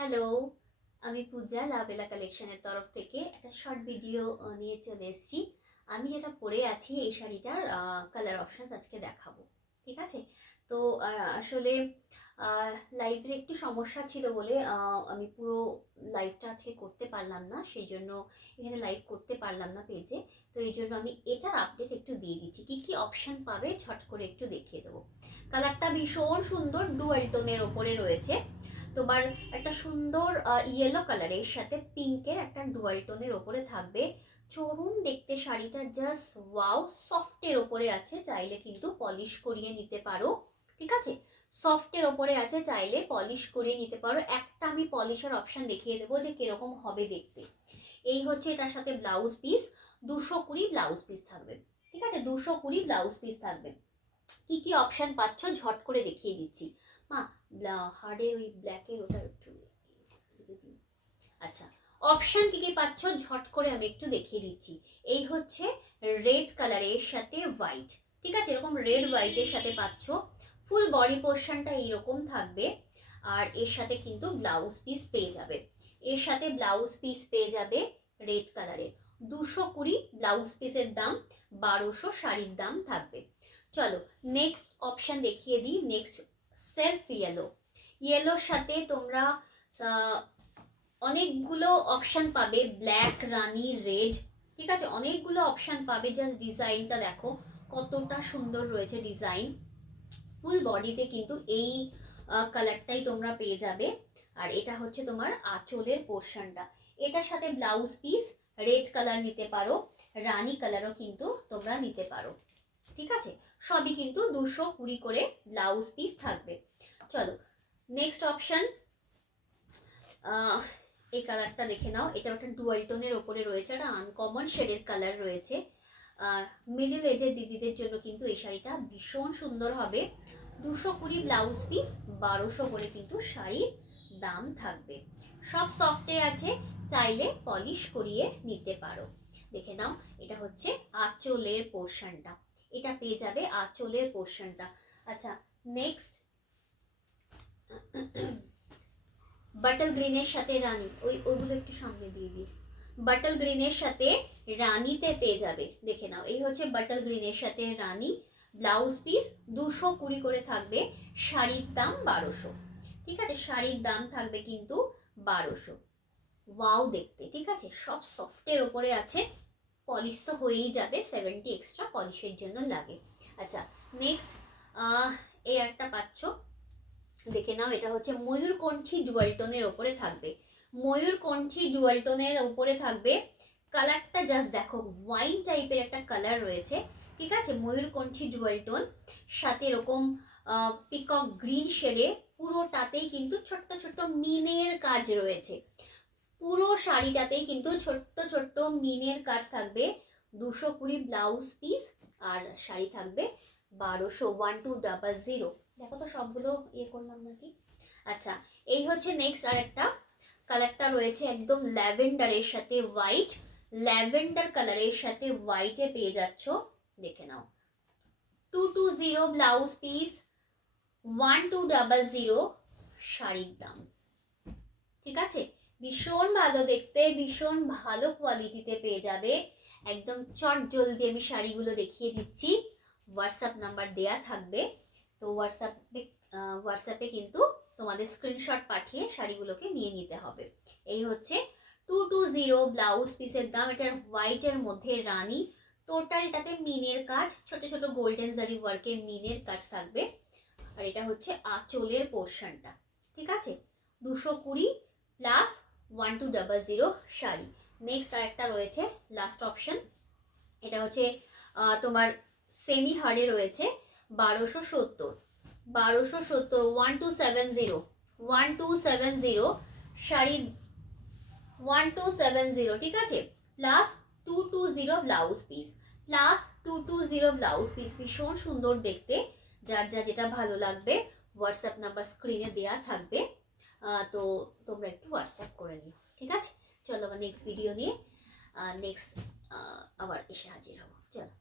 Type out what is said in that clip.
Hello, আমি পূজা লাভেলা কালেকশনের তরফ থেকে একটা শর্ট ভিডিও নিয়ে চলে এসেছি। আমি যেটা পরে আছি এই শাড়িটার কালার অপশনস আজকে দেখাবো। ঠিক আছে? তো আসলে লাইভের একটু সমস্যা ছিল বলে আমি পুরো লাইভটা আজকে করতে পারলাম না, সেই জন্য এখানে লাইভ করতে পারলাম না পেজে। তো এই জন্য আমি এটার আপডেট একটু দিয়ে দিচ্ছি, কি কি অপশন পাবে ঝট করে একটু দেখিয়ে দেবো। কালারটা ভীষণ সুন্দর, ডুয়াল টোনের ওপরে রয়েছে। তোমার একটা সুন্দর ইয়েলো কালারের সাথে পিঙ্কের একটা ডুয়াল টোনের ওপরে থাকবে। চরুন দেখতে শাড়িটা, জাস্ট ওয়াও। সফটের ওপরে আছে, চাইলে কিন্তু পলিশ করিয়ে নিতে পারো। ঠিক আছে, সফটের ওপরে আছে, চাইলে পলিশ করিয়ে নিতে পারো। একটা আমি পলিশের অপশন দেখিয়ে দেবো যে কিরকম হবে দেখতে। এই হচ্ছে এটার সাথে ব্লাউজ পিস, 220 ব্লাউজ পিস থাকবে। ঠিক আছে, 220 ব্লাউজ পিস থাকবে। কি কি অপশন পাচ্ছ ঝট করে দেখিয়ে দিচ্ছি। মা, হার্ডের ওই ব্ল্যাকের ওটা একটু, আচ্ছা, অপশন কি কি পাচ্ছ ঝট করে আমি একটু দেখিয়ে দিচ্ছি। এই হচ্ছে রেড কালারের সাথে হোয়াইট। ঠিক আছে, এরকম রেড হোয়াইটের সাথে পাচ্ছ। ফুল বডি পোর্শনটা এইরকম থাকবে। আর এর সাথে কিন্তু ব্লাউজ পিস পেয়ে যাবে। এর সাথে ব্লাউজ পিস পেয়ে যাবে রেড কালারের। 220 ব্লাউজ পিসের দাম, 1200 শাড়ির দাম থাকবে। চলো নেক্সট অপশন দেখিয়ে দিই। Next self yellow. ইয়েলোর সাথে তোমরা অনেকগুলো অপশন পাবে, ব্ল্যাক, রানি, রেড। ঠিক আছে, অনেকগুলো অপশন পাবে। জাস্ট ডিজাইনটা দেখো কতটা সুন্দর রয়েছে ডিজাইন। ফুল বডিতে কিন্তু এই কালারটাই তোমরা পেয়ে যাবে। আর এটা হচ্ছে তোমার আঁচলের পোর্শনটা। এটার সাথে ব্লাউজ পিস রেড কালার নিতে পারো, রানি কালারও কিন্তু তোমরা নিতে পারো। ঠিক আছে, সবই কিন্তু 220 করে ব্লাউজ পিস থাকবে। চলো নেক্সট অপশন, এই কালারটা দেখে নাও। এটা একটা ডুয়াল টোনের ওপরে রয়েছে, একটা আনকমন শেডের কালার রয়েছে। মিডল এজের দিদিদের জন্য কিন্তু এই শাড়িটা ভীষণ সুন্দর হবে। 220 ব্লাউজ পিস, 1200 করে কিন্তু শাড়ির দাম থাকবে। সব সফটে আছে, চাইলে পলিশ করিয়ে নিতে পারো। দেখে নাও, এটা হচ্ছে আঁচলের পোর্শনটা। এটা পেয়ে যাবে আঁচলের পোর্শনটা। আচ্ছা নেক্সট, বাটল গ্রিনের সাথে রানী, ওইগুলো একটু সামনে দিয়ে দিই। বাটল গ্রিনের সাথে রানীতে পেয়ে যাবে। দেখে নাও, এই হচ্ছে বাটল গ্রিনের সাথে রানী। ব্লাউজ পিস 220 করে থাকবে, শাড়ির দাম 1200। ঠিক আছে, শাড়ির দাম থাকবে কিন্তু 1200। ওয়াও দেখতে। ঠিক আছে, সব সফটের ওপরে আছে, পলিশ তো হয়েই যাবে, 70 এক্সট্রা পলিশের জন্য লাগে। আচ্ছা নেক্সট, এই একটা পাচ্ছ, দেখে নাও। এটা হচ্ছে ময়ূরকণ্ঠী ডুয়াল টোনের ওপরে থাকবে। ময়ূরকণ্ঠী ডুয়াল টোনের ওপরে থাকবে। কালারটা জাস্ট দেখো, ওয়াইন টাইপের একটা কালার রয়েছে। ঠিক আছে, ময়ূরকণ্ঠী ডুয়াল টোন সাথে এরকম পিকক গ্রিন শেডে, পুরোটাতেই কিন্তু ছোট্ট ছোট্ট মিনের কাজ রয়েছে। পুরো শাড়িটাতেই কিন্তু ছোট্ট ছোট্ট মিনের কাজ থাকবে। 220 ব্লাউজ পিস, আর শাড়ি থাকবে 1200, 1200। দেখো তো সবগুলো ইয়ে করলাম নাকি। আচ্ছা, এই হচ্ছে নেক্সট আরেকটা কালারটা রয়েছে, একদম ল্যাভেন্ডারের সাথে হোয়াইট। ল্যাভেন্ডার কালারের সাথে হোয়াইটে পেয়ে যাচ্ছ। দেখে নাও, 220 ব্লাউজ পিস, 1200 শাড়ির দাম। ঠিক আছে, ভীষণ ভালো দেখতে, ভীষণ ভালো কোয়ালিটিতে পেয়ে যাবে। একদম চট জলদি আমি শাড়িগুলো দেখিয়ে দিচ্ছি। হোয়াটসঅ্যাপ নাম্বার দেয়া থাকবে, তো হোয়াটসঅ্যাপে কিন্তু তোমাদের স্ক্রিনশট পাঠিয়ে শাড়িগুলোকে নিয়ে নিতে হবে। এই হচ্ছে 220 ব্লাউজ পিসের দাম। এটার হোয়াইটের মধ্যে রানী, টোটালটাতে মিনের কাজ, ছোট ছোট গোল্ডেন জারি ওয়ার্কের মিনের কাজ থাকবে। আর এটা হচ্ছে আঁচলের পোর্শনটা। ঠিক আছে, 220 প্লাস 1200 শাড়ি। নেক্সট আরেকটা রয়েছে লাস্ট অপশন। এটা হচ্ছে তোমার সেমি হার্ডে রয়েছে, 1270। 1270 1270 শাড়ি, 1270। ঠিক আছে, plus 220 blouse piece, plus 220 blouse piece. ভীষণ সুন্দর দেখতে। যার যা যেটা ভালো লাগবে হোয়াটসঅ্যাপ নাম্বার স্ক্রিনে দেওয়া থাকবে, তো তোমরা একটু হোয়াটসঅ্যাপ করে নিও। ঠিক আছে, চলো আবার নেক্সট ভিডিও নিয়ে নেক্সট আবার এসে হাজির হবো। চলো।